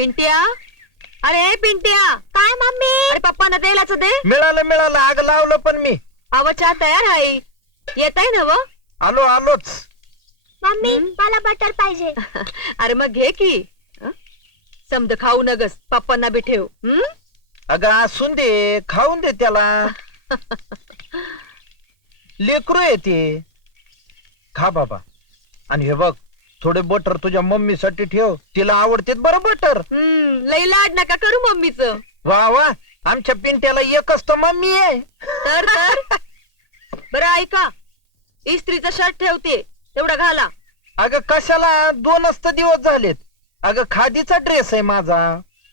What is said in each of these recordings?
पिंट्या, अरे पिंट्या. काय मम्मी? अरे पप्पांना द्यायलाच दे. मिळालं आग लावलं पण मी अव चहा तयार आहे. येत आहे ना व? आलोच. मम्मी मला बटर पाहिजे. अरे मग घे की. समद खाऊ नगस, पप्पांना बी ठेव. अगं असून दे, खाऊन दे त्याला. लेकरू येते. खा बाबा. आणि हे बघ, थोडे बटर तुझ्या मम्मीसाठी ठेव, तिला आवडते बरं बटर. लई लाड नका करू मम्मीच. वा वा, आमच्या पिंट्याला एकच तर मम्मी आहे. तर बरं ऐका, इस्त्रीचा शर्ट ठेवते, तेवढा घाला. अगं कशाला, 2च तर दिवस झालेत. अगं खादीचा ड्रेस आहे माझा,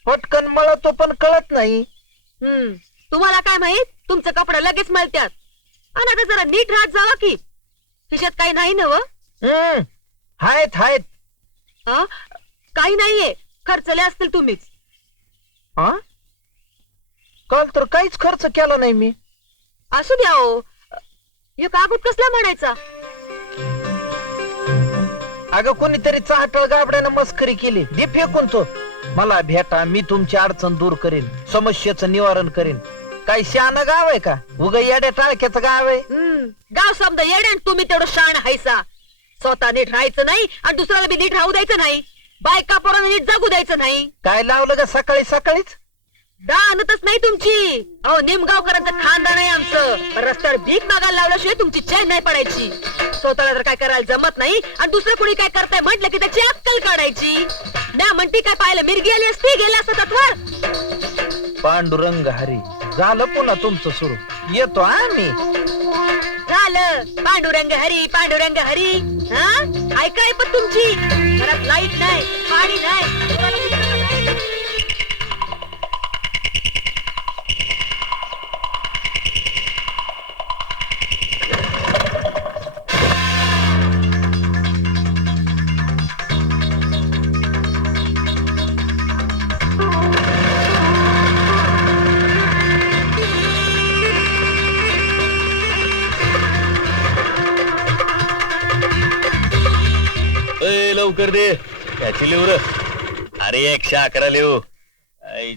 पटकन मळतो पण कळत नाही. तुम्हाला काय माहित, तुमचं कपडा लगेच मळत्यात. आणि आता जरा नीट राहत जावा की. खिशात काही नाही ना व? हायत. काही नाहीये, खर्चले असतील तुम्हीच. काल तर काहीच खर्च केला नाही मी. असू द्या हो, हे कागद कसला म्हणायचा? अगं कोणीतरी चाटळ गाबड्यानं मस्करी केली. दे फेकून तो. मला भेटा, मी तुमची अडचण दूर करेन, समस्येचं निवारण करेन. काही शहाणं गाव आहे का? उगा येड्या टाळक्याचं गाव आहे. गाव समजा येडे आणि तुम्ही तेवढं शाण हायसा. स्वतः नीट राहायचं नाही आणि दुसऱ्याला बी नीट राहू द्यायचं नाही. बायका पोरांना नीट जगू द्यायचं नाही. काय लावलं ग सकाळीच? दानतच नाही तुमची. अहो निमगावकरांचं खानदान आहे आमचं. रस्त्यावर भीक मागायला लावल्याशिवाय तुमची चैन नाही पडायची. स्वतःला तर काय करायला जमत नाही आणि दुसरं कोणी काय करताय म्हटलं की त्याची अक्कल काढायची. ना म्हणती काय पाहिलं, मिरगी आली असती, गेल्या असत तत्वर. पांडुरंग हरी. झालं पुन्हा तुमचं सुरू. येतो आम्ही. झालं पांडुरंग हरी. ऐकाय पण तुमची. घरात लाईट नाही, पाणी नाही. लवकर दे त्याची लिहू. अरे 111 लिहू.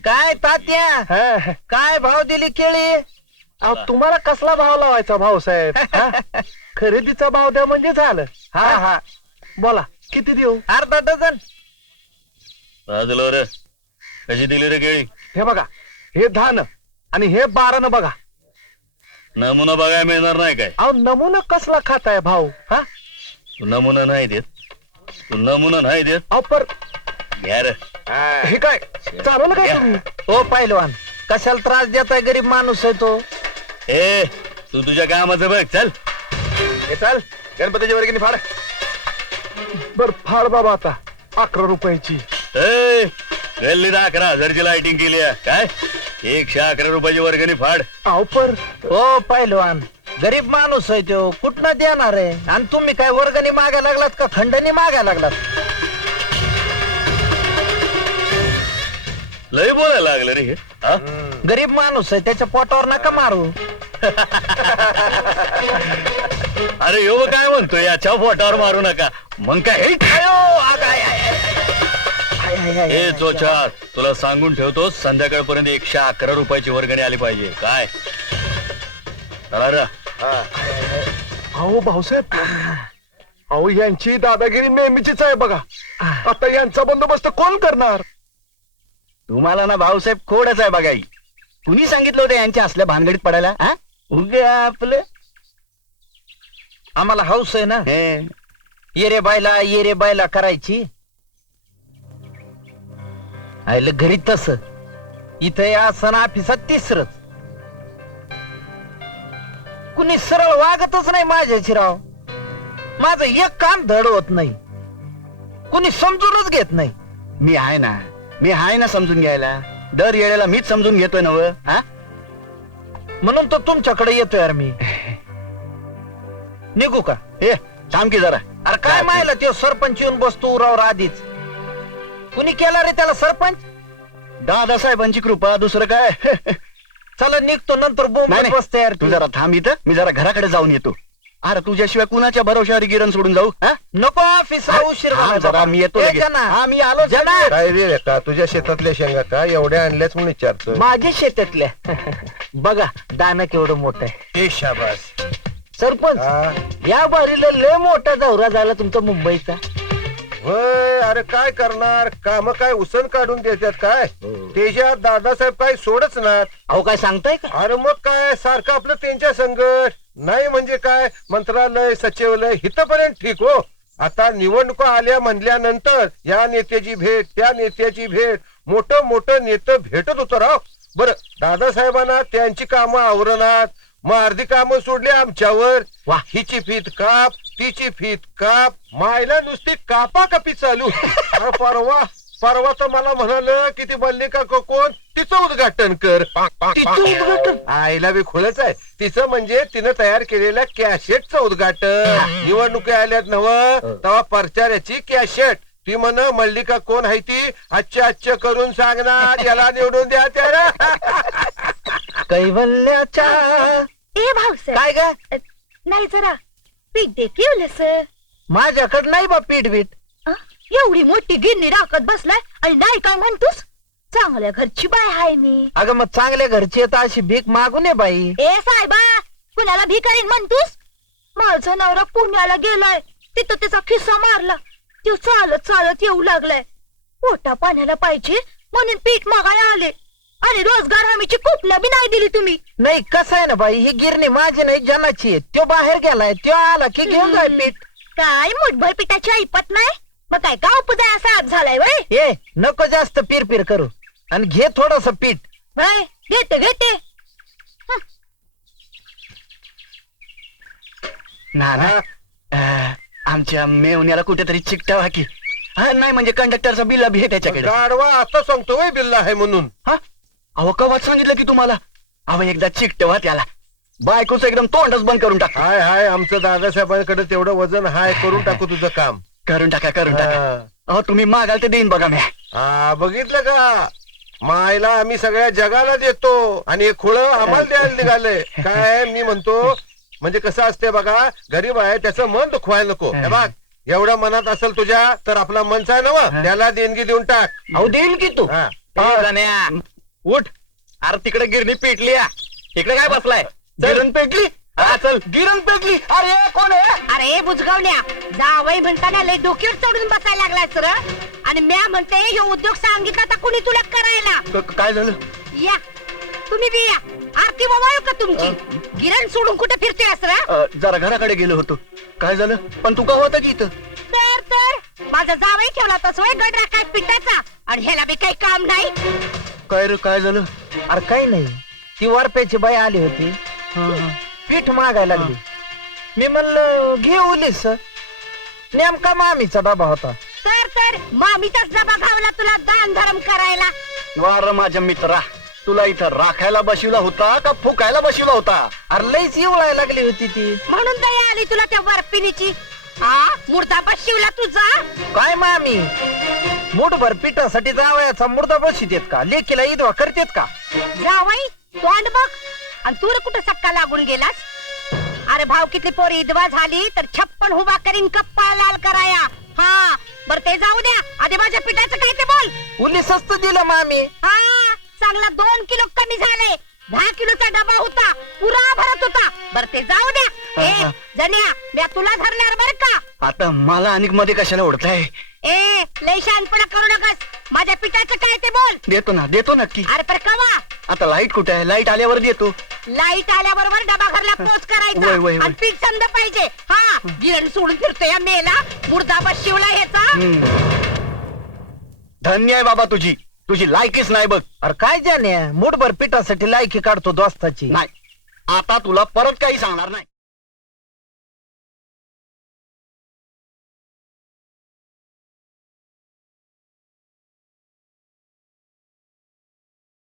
काय तात्या, काय भाव दिली केळी? तुम्हाला कसला भाव लावायचा भाऊसाहेब? खरेदीचा भाव द्या म्हणजे झालं. हा बोला किती देऊ? अर्धा डझन. दिलो रे. कशी दिली रे केळी? हे बघा, हे 10 आणि हे 12 बघा. नमुना बघायला मिळणार नाही काय? अहो नमुना कसला खाताय भाऊ? तू नमुना नाही देत. अहो पर घ्या रे. हे काय चालवलं काय तुम्ही? हो पहिलवान, कशाला त्रास देताय? गरीब माणूस आहे तो. ए तू तुझ्या कामाचं बघ. चल चल, गणपतीच्या वर्गणी फाड. बर फाड बाबा आता 11 रुपयाची. गल्लीत 11,000ची लाइटिंग केली आहे काय? 111 रुपयाची वर्गणी फाड. अहो पर हो पहिलवान, गरीब माणूस आहे तो, कुठनं देणार आहे? आणि तुम्ही काय वर्गणी मागायला लागलात का खंडणी मागायला लागलात? लय बोलायला लागलं रे हे. गरीब माणूस आहे, त्याच्या पोटावर नका मारू. अरे यो काय म्हणतो, याच्या पोटावर मारू नका. मग काय हे चोचा, तुला सांगून ठेवतो, संध्याकाळपर्यंत 111 रुपयाची वर्गणी आली पाहिजे. काय अहो भाऊसाहेब, अहो यांची दादागिरी नेहमीचीच आहे बघा. आता यांचा बंदोबस्त कोण करणार? तुम्हाला ना भाऊसाहेब खोडच आहे बघाई. कुणी सांगितलं होतं यांच्या असल्या भानगडीत पडायला? उगे आपलं. आम्हाला हौस आहे ना ये रे बायला करायची. आयलं घरी तस, इथं या सण ऑफिसात 3रच. कुणी सरळ वागतच नाही माझ्याशी राव. माझं एक काम धड होत नाही, कुणी समजूनच घेत नाही. मी आहे ना समजून घ्यायला. दर येळेला मीच समजून घेतोय ना. म्हणून तर तुमच्याकडे येतोय यार मी. निघू का? हे थांब की जरा. अरे काय माहिला ते सरपंच येऊन बसतो उरावर आधीच. कुणी केला रे त्याला सरपंच? दादासाहेबांची कृपा, दुसरं काय. चला निघतो, नंतर बोंब बसते यार. तू जरा थांब इथं, मी जरा घराकडे जाऊन येतो. अरे तुझ्याशिवाय कुणाच्या भरोशावर गिरण सोडून जाऊ हा? नको ऑफिसला उशीर थांब झाला जरा, बाबा. मी येतो ए, लगेच. जना. हा, मी आलो जना. काय रे का तुझ्या शेतातल्या शेंगा का एवढ्या आणल्याच म्हणून विचारतो माझ्या शेतातल्या बघा दाना केवढं मोठं आहे ए शाबास सरपंच हा. या बारीला लय मोठा दौरा झाला तुमचा मुंबईचा. होय अरे काय करणार काम काय उसन काढून देतात काय त्याच्यात दादासाहेब काय सोडच ना अहो काय सांगताय का? अरे मग काय सारखं आपलं त्यांच्या संकट नाही म्हणजे काय मंत्रालय सचिवालय इथपर्यंत ठीक हो. आता निवडणुका आल्या म्हणल्यानंतर या नेत्याची भेट त्या नेत्याची भेट मोठं मोठं नेतं भेटत होतं राव. बरं दादासाहेबांना त्यांची कामं आवरणात मग अर्धी कामं सोडली आमच्यावर. वा. हिची फीत काप तिची फीत काप मायला नुसती कापाकापी चालू. अरे परवा तर मला म्हणालं की ती मल्लिका कोण तिचं उद्घाटन कर. तिचं उद्घाटन? आईला बी खुलच आहे तिचं म्हणजे तिनं तयार केलेल्या कॅशेटचं उद्घाटन. निवडणुकी आल्यात नव तेव्हा प्रचाराची कॅशेट. ती म्हण मल्लिका कोण आहे ती आजच्या करून सांगणार याला निवडून द्या त्याला. कैवल्याच्या ए भाऊसाहेब काय ग? नाही जरा पीठ दे केवलंस. माझ्याकडे नाही बा पीठ बीट. एवढी मोठी गिरणी राखत बसलाय आणि नाही काय म्हणतोस. चांगल्या घरची बाय हाय मी. अगं मग चांगल्या घरची तर अशी भीक मागू नये बाई. ए साहेबा कुणाला भिकारीन म्हणतोस. माझा नवरा पुण्याला गेलाय तिथं त्याचा खिस्सा मारला. तो चालत चालत येऊ लागलाय. पोटा पाण्याला पाहिजे म्हणून पीठ मागायला आले आणि रोजगार हमीची कुठल्या बी नाही दिली तुम्ही. नाही कसं आहे ना बाई ही गिरणी माझी नाही जनाची आहे. तो बाहेर गेलाय तो आला की घेऊन जाय पीठ. काय मुठभर पिठाची ऐपत नाही. मग काय गाव पुजाय असा आज झालाय वय. ए नको जास्त पिरपिर करू आणि घे थोडस पीठ. वय घेते घेते. ना आमच्या मेवण्याला कुठेतरी चिकटावा की नाही म्हणजे कंडक्टरचा बिल बी आहे त्याच्याकडे. गाडवा आता सांगतो वय बिल्ला आहे म्हणून. हा अहो कवाच सांगितलं की तुम्हाला. अहो एकदा चिकटवा त्याला बायकोचं एकदम तोंडच बंद करून टाका. हाय हाय आमचं दादासाहेबांकडे तेवढं वजन हाय करून टाकू तुझं काम. करून टाका करून टाका. हा. अहो तुम्ही मागाल ते देईन बघा मी. हा बघितलं का मायला आम्ही सगळ्या जगाला देतो आणि हे खुळं आम्हाला द्यायला निघालंय. काय मी म्हणतो म्हणजे कसं असते बघा गरीब आहे त्याचं मन दुखवायला नको. हे बघ एवढं मनात असेल तुझ्या तर आपला मनचा आहे ना मग त्याला देणगी देऊन टाक. अहो देईल की तू. हा. उठ अरे तिकडे गिरणी पेटली तिकडे काय बसलाय. गिरण पेटली. हा चल गिरण पेटली. अरे कोण आहे. अरे बुजगावल्या जावई म्हणताना लय डोक्यावर चढून बसायला लागलाय सर. आणि म्या म्हणते हे उद्योग सांगितला तर कुणी तुला करायला. काय झालं. या तुम्ही बी या. आरती बाबा का तुमची गिरण सोडून कुठे फिरते सर. जरा घराकडे गेलो होतो. काय झालं पण तू का होता की इथं. तर माझा जावई ठेवला तसं गडरा काय पिठाचा आणि ह्याला बी काही काम नाही. काय रे काय झालं. अरे काही नाही ती वारप्याची बाई आली होती पीठ मागायला लागली. मी म्हणलं घे उलीस. नेमका मामीचा डबा होता. तर मामीचाच डबा घावला तुला दान धर्म करायला. वार माझ्या मित्रा तुला इथं राखायला बसवला होता का फुकायला बसवला होता. अरे लईच येवळायला लागली होती ती. म्हणून दया आली तुला त्या वरपिनीची. हा मुर्दाबा शिवला तुझा. काय मामी मुठभर पिठासाठी जावयाचा मुर्दा बशीत येत का. लेकीला ईदवा करतेत का. जावाई तोंड बघ आणि तू कुठं सक्का लागून गेलास. अरे भाव किती पोरी इदवा झाली तर 56 उभा करीन कप्पा लाल कराया. हा बर ते जाऊ द्या आधी माझ्या पिठाचं काय ते बोल. उलीसच दिलं मामी. हा चांगला 2 किलो कमी झाले. 10 किलोचा डबा होता पुरा भरत होता. बर ते जाऊ द्या. ए जन्या मी तुला धरणार बर का. आता मला आणि मध्ये कशाला ओढताय. ए लय शानपणा करू नकस. माझ्या पिठाचं काय ते बोल. देतो नक्की. अरे पर कवा. आता लाईट कुठे आहे. लाईट आल्यावर देतो. लाईट आल्याबरोबर डबा घरला पोच वय, करायचा वय. आणि पीठ समजा पाहिजे. हा गिरण सोडून फिरतोय या मेला मुर्दाबा शिवला ह्याचा. धन्य आहे बाबा तुझी लायकीच नाही बघ. अरे काय जाणे मुठभर पिठासाठी लायकी काढतो दोस्ताची. नाही आता तुला परत काही सांगणार नाही.